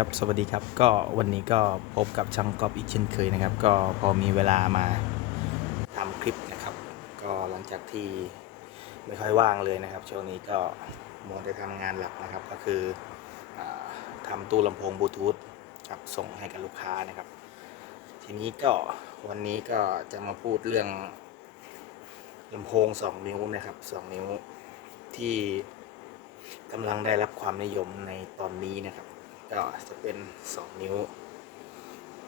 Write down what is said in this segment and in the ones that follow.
ครับ สวัสดีครับ ก็วันนี้ก็พบกับช่างก๊อฟอีกเช่นเคยนะครับ ก็พอมีเวลามาทำคลิปนะครับ ก็หลังจากที่ไม่ค่อยว่างเลยนะครับ ช่วงนี้ก็มัวแต่ทำงานหลักนะครับ ก็คืออทำตู้ลำโพงบลูทูธครับส่งให้กับลูกค้านะครับ ทีนี้ก็วันนี้ก็จะมาพูดเรื่องลำโพง 2 นิ้วนะครับ 2 นิ้วที่กำลังได้รับความนิยมในตอนนี้นะครับ ก็จะเป็น 2 นิ้ว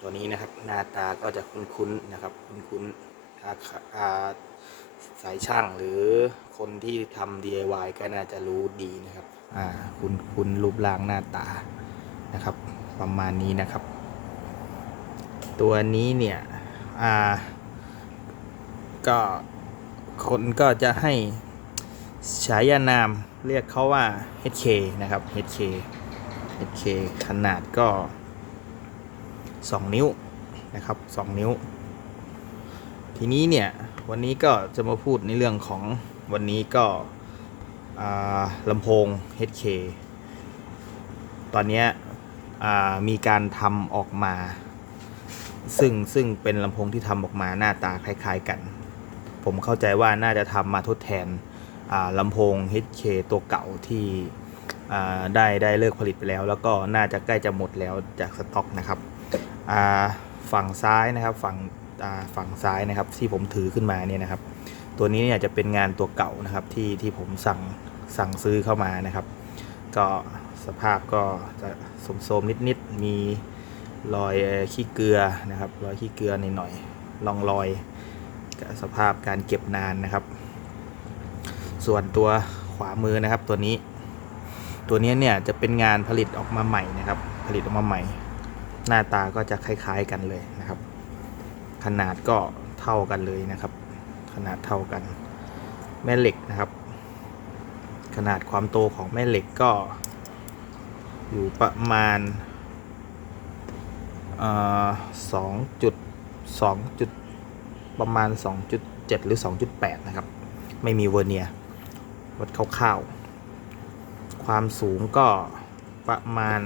ตัวนี้นะครับหน้าตาก็จะคุ้นๆนะครับ คุ้นๆถ้าอ่าสายช่างหรือคนที่ทำ DIY ก็น่าจะรู้ดีนะครับอ่าคุ้นคุ้นรูปร่างหน้าตานะครับ ประมาณนี้นะครับ ตัวนี้เนี่ยอ่าก็คนก็จะให้ฉายานามเรียกเขาว่า HK นะครับ HK HK ขนาดก็ 2 นิ้วนะครับ 2 นิ้ว ทีนี้เนี่ยวันนี้ก็จะมาพูดในเรื่องของวันนี้ก็ลำโพง HK ตอนนี้มีการทำออกมา ซึ่งซึ่งเป็นลำโพงที่ทำออกมาหน้าตาคล้าย ๆกัน ผมเข้าใจว่าน่าจะทำมาทดแทนลำโพง HK ตัวเก่าที่ ได้ได้เลิกผลิตไปแล้ว แล้วก็น่าจะใกล้จะหมดแล้วจากสต็อกนะครับฝั่งซ้ายนะครับฝั่งฝั่งซ้ายนะครับที่ผมถือขึ้นมาเนี่ยนะครับ ตัวนี้เนี่ยจะเป็นงานตัวเก่านะครับที่ที่ผมสั่งสั่งซื้อเข้ามานะครับ ก็สภาพก็จะโสมๆนิดๆมีรอยขี้เกลือนะครับรอยขี้เกลือหน่อยๆร่องรอยสภาพการเก็บนานนะครับ ส่วนตัวขวามือนะครับตัวนี้ ตัวนี้เนี่ยจะเป็นงานผลิตออกมาใหม่นะครับ ผลิตออกมาใหม่ หน้าตาก็จะคล้าย ๆกันเลยนะครับ ขนาดก็เท่ากันเลยนะครับ ขนาดเท่ากัน แม่เหล็กนะครับ ขนาดความโตของแม่เหล็กก็ อยู่ประมาณสองจุดสองจุดประมาณ 2.7 หรือ 2.8 นะครับ ไม่มีเวอร์เนียวัดคร่าวๆ ความสูงก็ประมาณ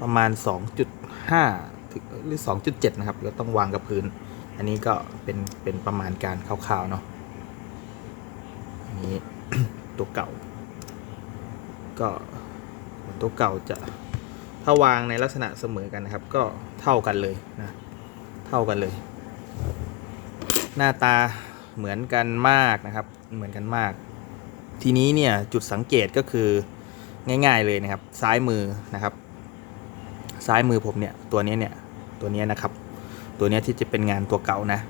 ประมาณ 2.5ถึงหรือ 2.7 นะครับเราต้องวางกับพื้น อันนี้ก็เป็น เป็นประมาณการคร่าวๆเนาะอันนี้ตัวเก่า ก็ตัวเก่าจะถ้าวางในลักษณะเสมอกันนะครับ ก็เท่ากันเลยนะเท่ากันเลย หน้าตาเหมือนกันมากนะครับ เหมือนกันมาก ทีนี้เนี่ยจุดสังเกตก็คือง่ายๆเลยนะครับ ซ้ายมือนะครับ ซ้ายมือผมเนี่ยตัวนี้เนี่ยตัวนี้นะครับ ตัวนี้ที่จะเป็นงานตัวเก่านะ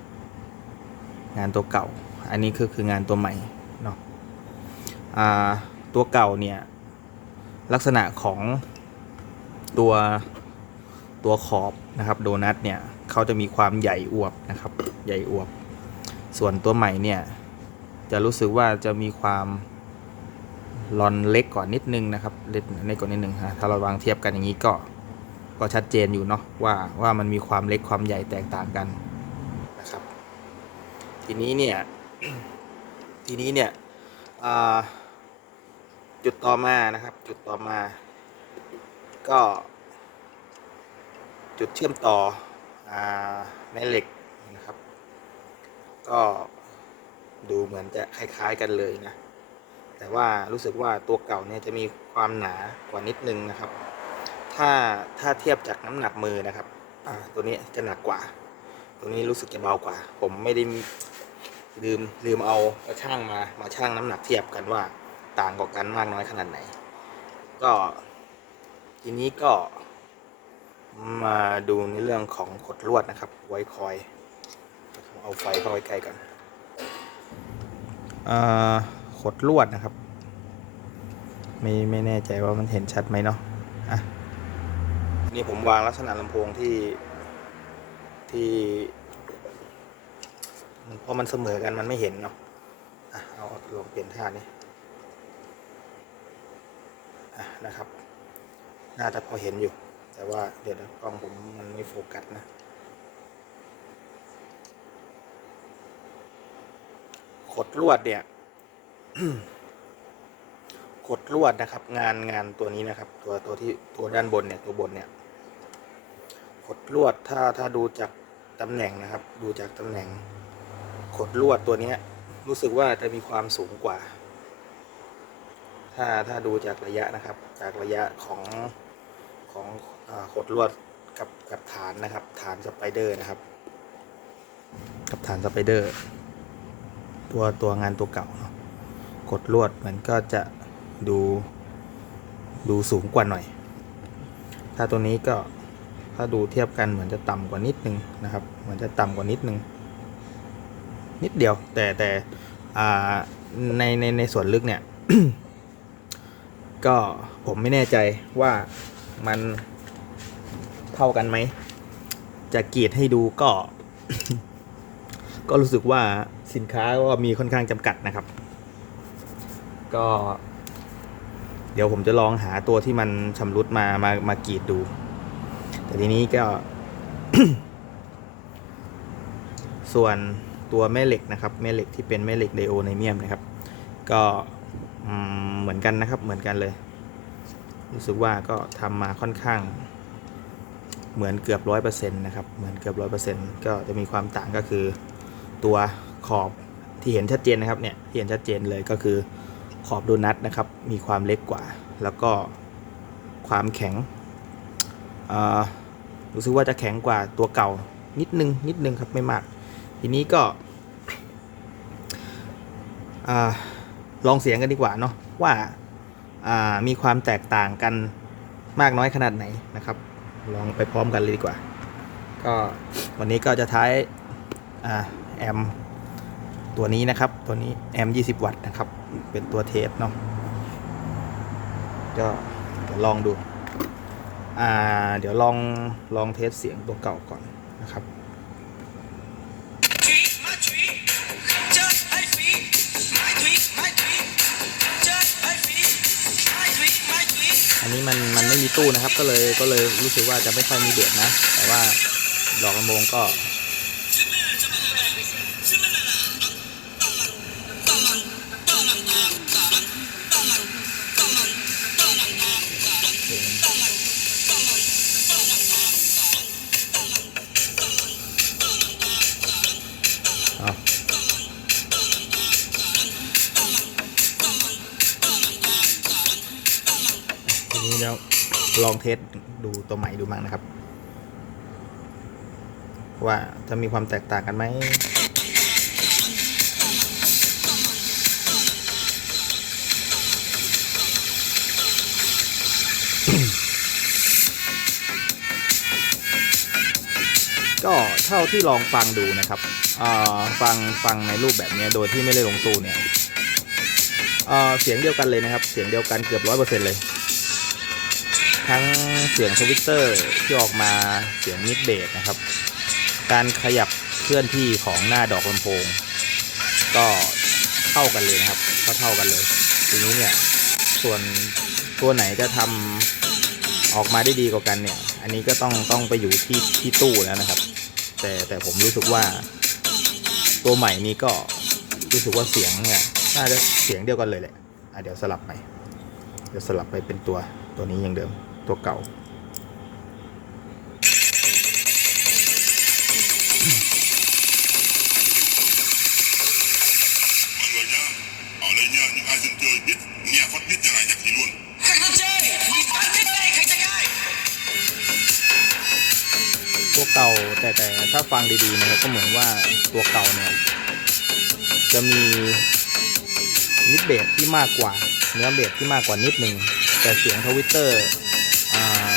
งานตัวเก่า อันนี้คือคืองานตัวใหม่เนาะตัวเก่าเนี่ยลักษณะของตัวตัวขอบนะครับโดนัทเนี่ยเขาจะมีความใหญ่อวบนะครับ ใหญ่อวบ ส่วนตัวใหม่เนี่ยจะรู้สึกว่าจะมีความ ลอนเล็กกว่านิดนึงนะครับเล็กเล็กกว่านิดนึงฮะถ้าเราวางเทียบกันอย่างนี้ก็ก็ชัดเจนอยู่เนาะว่าว่ามันมีความเล็กความใหญ่แตกต่างกันนะครับ ทีนี้เนี่ยทีนี้เนี่ยจุดต่อมานะครับ จุดต่อมา ก็ จุดเชื่อมต่ออาแม่เหล็กนะครับ ก็ดูเหมือนจะคล้าย ๆกันเลยนะ แต่ว่ารู้สึกว่าตัวเก่าเนี่ยจะมีความหนากว่านิดนึงนะครับ ถ้าถ้าเทียบจากน้ำหนักมือนะครับตัวนี้จะหนักกว่า ตัวนี้รู้สึกจะเบากว่า ผมไม่ได้ลืมลืมเอาเอาช่างมามาช่างน้ำหนักเทียบกันว่าต่างกันมากน้อยขนาดไหน ก็ทีนี้ก็มาดูในเรื่องของขดลวดนะครับ ไว้คอย เอาไฟเข้าไปใกล้กันอ่า ขดลวดนะครับ ไม่ไม่แน่ใจว่ามันเห็นชัดไหมเนาะอะนี่ผมวางลักษณะลำโพงที่ที่พอมันเสมอกันมันไม่เห็นเนาะอะเอาลองเปลี่ยนท่านี้อะนะครับ น่าจะพอเห็นอยู่ แต่ว่าเดี๋ยวนะกล้องผมมันไม่โฟกัสนะขดลวดเนี่ย กดลวดนะครับ งานงานตัวนี้นะครับ ตัวตัวที่ตัวด้านบนเนี่ยตัวบนเนี่ยกดลวดถ้าถ้าดูจากตำแหน่งนะครับ ดูจากตำแหน่งกดลวดตัวเนี้ยรู้สึกว่าจะมีความสูงกว่า ถ้าถ้าดูจากระยะนะครับ จากระยะของของขดลวดกับกับฐานนะครับ ฐานสไปเดอร์นะครับ กับฐานสไปเดอร์ ตัวตัวงานตัวเก่าเนอะ กดลวดมันก็จะดูดูสูงกว่าหน่อย ถ้าตัวนี้ก็ถ้าดูเทียบกันเหมือนจะต่ำกว่านิดนึงนะครับ เหมือนจะต่ำกว่านิดนึง นิดเดียว แต่แต่ในในในส่วนลึกเนี่ย ก็ผมไม่แน่ใจว่ามันเท่ากันไหม จะกรีดให้ดูก็ ก็รู้สึกว่าสินค้าก็มีค่อนข้างจำกัดนะครับ ก็ เดี๋ยวผมจะลองหาตัวที่มันชำรุดมามามากรีดดู แต่ทีนี้ก็ ส่วนตัวแม่เหล็กนะครับ แม่เหล็กที่เป็นแม่เหล็กไดโอไนเมียมนะครับ ก็เหมือนกันนะครับ เหมือนกันเลย รู้สึกว่าก็ทำมาค่อนข้าง เหมือนเกือบร้อยเปอร์เซ็นต์นะครับ เหมือนเกือบร้อยเปอร์เซ็นต์ก็จะมีความต่างก็คือตัวขอบที่เห็นชัดเจนนะครับเนี่ยที่เห็นชัดเจนเลยก็คือ ขอบโดนัทนะครับ มีความเล็กกว่า แล้วก็ความแข็งรู้สึกว่าจะแข็งกว่าตัวเก่านิดนึงนิดนึงครับไม่มาก ทีนี้ก็ลองเสียงกันดีกว่าเนาะว่าามีความแตกต่างกันมากน้อยขนาดไหนนะครับ ลองไปพร้อมกันเลยดีกว่า ก็วันนี้ก็จะท้ายแอมตัวนี้นะครับ ตัวนี้แอม 20 วัตต์นะครับ เป็นตัวเทสเนาะก็ลองดูอ่าเดี๋ยวลองลองเทสเสียงตัวเก่าก่อนนะครับอันนี้มันมันไม่มีตู้นะครับก็เลยก็เลยรู้สึกว่าจะไม่ค่อยมีเดือดนะ แต่ว่าดอกลำโพงก็ ทีนี้เราลองเทสดูตัวใหม่ดูมั้งนะครับ ว่าจะมีความแตกต่างกันไหมก็เท่าที่ลองฟังดูนะครับฟังฟังในรูปแบบนี้โดยที่ไม่ได้ลงตู้เนี่ยเอ่อเสียงเดียวกันเลยนะครับ เสียงเดียวกันเกือบร้อยเปอร์เซ็นต์เลย ทั้งเสียงทวิตเตอร์ที่ออกมาเสียงมิดเบสนะครับ การขยับเคลื่อนที่ของหน้าดอกลำโพง ก็เท่ากันเลยนะครับก็เท่ากันเลยทีนี้เนี่ยส่วนตัวไหนจะทำออกมาได้ดีกว่ากันเนี่ย อันนี้ก็ต้องต้องไปอยู่ที่ที่ตู้แล้วนะครับ แต่แต่ผมรู้สึกว่า ตัวใหม่นี้ก็รู้สึกว่าเสียงเนี่ยน่าจะเสียงเดียวกันเลยแหละอะเดี๋ยวสลับไปเดี๋ยวสลับไปเป็นตัวตัวนี้อย่างเดิม ตัวเก่า rồi nhá ở đây nhá những ai dân chơi biết nghe phát biết như này nhắc thì luôn Khách dân chơi, nhìn bắn biết ngay, khách trai ai. ตัวเก่าแต่แต่ถ้าฟังดีๆนะครับก็เหมือนว่าตัวเก่าเนี่ยจะมีนิดเบสที่มากกว่าเนื้อเบสที่มากกว่านิดหนึ่งแต่เสียงทวิตเตอร์อ่า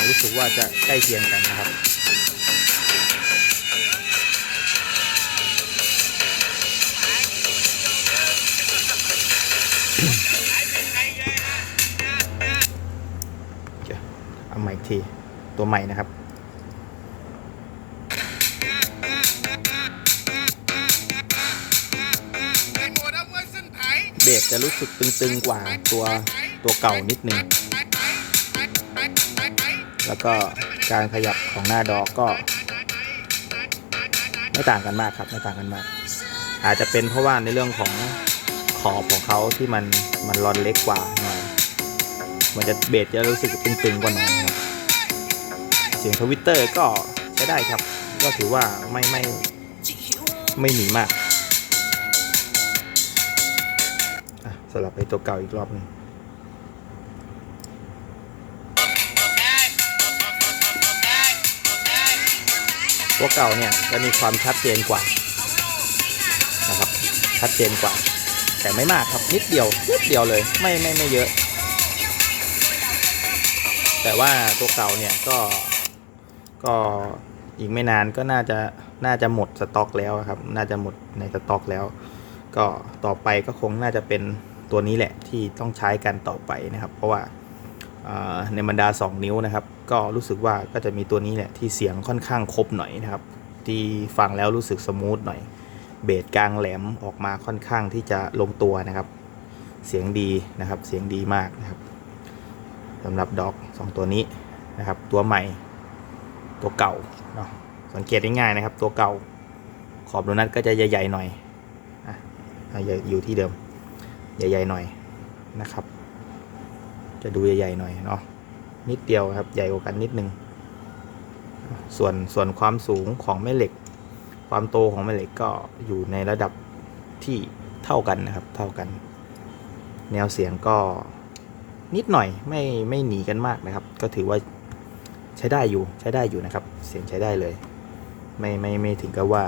รู้สึกว่าจะใกล้เคียงกันนะครับเดี๋ยวเอาใหม่ทีตัวใหม่นะครับเบสจะรู้สึกตึงๆกว่าตัวตัวเก่านิดนึง แล้วก็การขยับของหน้าดอกก็ ไม่ต่างกันมากครับไม่ต่างกันมาก อาจจะเป็นเพราะว่าในเรื่องของขอบของเขาที่มันมันรอนเล็กกว่าหน่อยมันจะเบสจะรู้สึกตึงๆกว่าหน่อยนะครับเสียงทวิตเตอร์ก็ใช้ได้ครับ ก็ถือว่าไม่ไม่ไม่หนีมากสลับไปตัวเก่าอีกรอบหนึง ตัวเก่าเนี่ยจะมีความชัดเจนกว่านะครับชัดเจนกว่า แต่ไม่มากครับนิดเดียวนิดเดียวเลยไม่ไม่ไม่เยอะ แต่ว่าตัวเก่าเนี่ยก็ก็อีกไม่นานก็น่าจะน่าจะหมดสต็อกแล้วครับ น่าจะหมดในสต็อกแล้ว ก็ต่อไปก็คงน่าจะเป็นตัวนี้แหละที่ต้องใช้กันต่อไปนะครับ เพราะว่าในบรรดา 2 นิ้วนะครับ ก็รู้สึกว่าก็จะมีตัวนี้แหละที่เสียงค่อนข้างครบหน่อยนะครับ ที่ฟังแล้วรู้สึกสมูทหน่อย เบสกลางแหลมออกมาค่อนข้างที่จะลงตัวนะครับ เสียงดีนะครับ เสียงดีมากนะครับสำหรับดอกสองตัวนี้นะครับ ตัวใหม่ตัวเก่าเนาะสังเกตง่ายๆนะครับ ตัวเก่าขอบโดนัทก็จะใหญ่ๆหน่อยอะอะอย่าอยู่ที่เดิมใหญ่ๆหน่อยนะครับ จะดูใหญ่ๆหน่อยเนาะ นิดเดียวครับ ใหญ่กว่ากันนิดนึง ส่วนส่วนความสูงของแม่เหล็ก ความโตของแม่เหล็กก็อยู่ในระดับที่เท่ากันนะครับ เท่ากัน แนวเสียงก็นิดหน่อยไม่ไม่หนีกันมากนะครับ ก็ถือว่าใช้ได้อยู่ใช้ได้อยู่นะครับ เสียงใช้ได้เลย ไม่ไม่ไม่ถึงกับว่า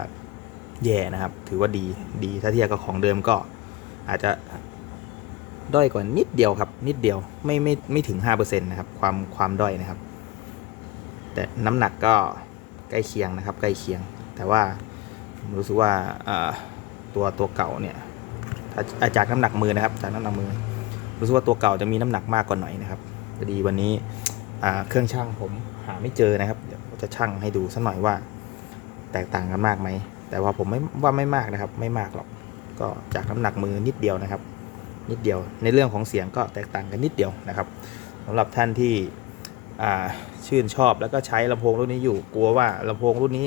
แย่นะครับ ถือว่าดีดีถ้าเทียบกับของเดิมก็อาจจะ ด้อยกว่านิดเดียวครับ นิดเดียวไม่ไม่ไม่ถึง5%นะครับความความด้อยนะครับ แต่น้ำหนักก็ใกล้เคียงนะครับใกล้เคียง แต่ว่ารู้สึกว่าตัวตัวเก่าเนี่ยถ้าจากน้ำหนักมือนะครับจากน้ำหนักมือ รู้สึกว่าตัวเก่าจะมีน้ำหนักมากกว่าหน่อยนะครับพอดีวันนี้เครื่องช่างผมหาไม่เจอนะครับเดี๋ยวจะช่างให้ดูสักหน่อยว่า แตกต่างกันมากไหมแต่ว่าผมไม่ว่าไม่มากนะครับ ไม่มากหรอกก็จากน้ำหนักมือนิดเดียวนะครับ นิดเดียว ในเรื่องของเสียงก็แตกต่างกันนิดเดียวนะครับสำหรับท่านที่ชื่นชอบแล้วก็ใช้ลำโพงรุ่นนี้อยู่กลัวว่าลำโพงรุ่นนี้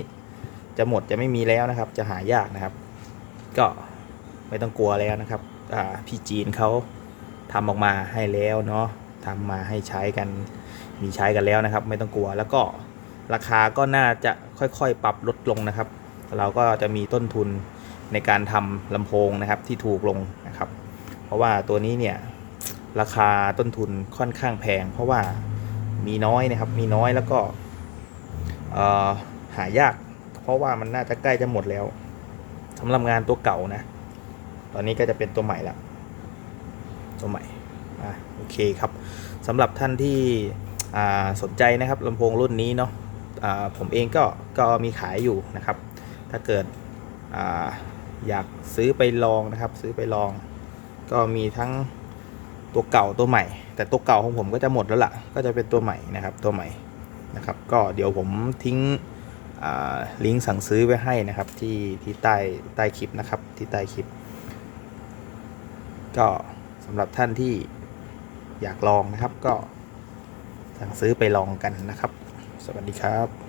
จะหมดจะไม่มีแล้วนะครับ จะหายากนะครับ ก็ไม่ต้องกลัวแล้วนะครับพี่จีนเขาทำออกมาให้แล้วเนาะทำมาให้ใช้กันมีใช้กันแล้วนะครับ ไม่ต้องกลัวแล้วก็ราคาก็น่าจะค่อยๆ ปรับลดลงนะครับ เราก็จะมีต้นทุนในการทำลำโพงนะครับที่ถูกลงนะครับ เพราะว่าตัวนี้เนี่ยราคาต้นทุนค่อนข้างแพง เพราะว่ามีน้อยนะครับมีน้อยแล้วก็หายาก เพราะว่ามันน่าจะใกล้จะหมดแล้วสำหรับงานตัวเก่านะ ตอนนี้ก็จะเป็นตัวใหม่ละตัวใหม่อะโอเคครับสำหรับท่านที่สนใจนะครับลำโพงรุ่นนี้เนาะอ่าผมเองก็ก็มีขายอยู่นะครับ ถ้าเกิดออยากซื้อไปลองนะครับ ซื้อไปลอง ก็มีทั้งตัวเก่าตัวใหม่ แต่ตัวเก่าของผมก็จะหมดแล้วล่ะ ก็จะเป็นตัวใหม่นะครับตัวใหม่นะครับ ก็เดี๋ยวผมทิ้งลิงก์สั่งซื้อไว้ให้นะครับที่ที่ใต้ใต้คลิปนะครับที่ใต้คลิป ก็สำหรับท่านที่อยากลองนะครับก็สั่งซื้อไปลองกันนะครับ สวัสดีครับ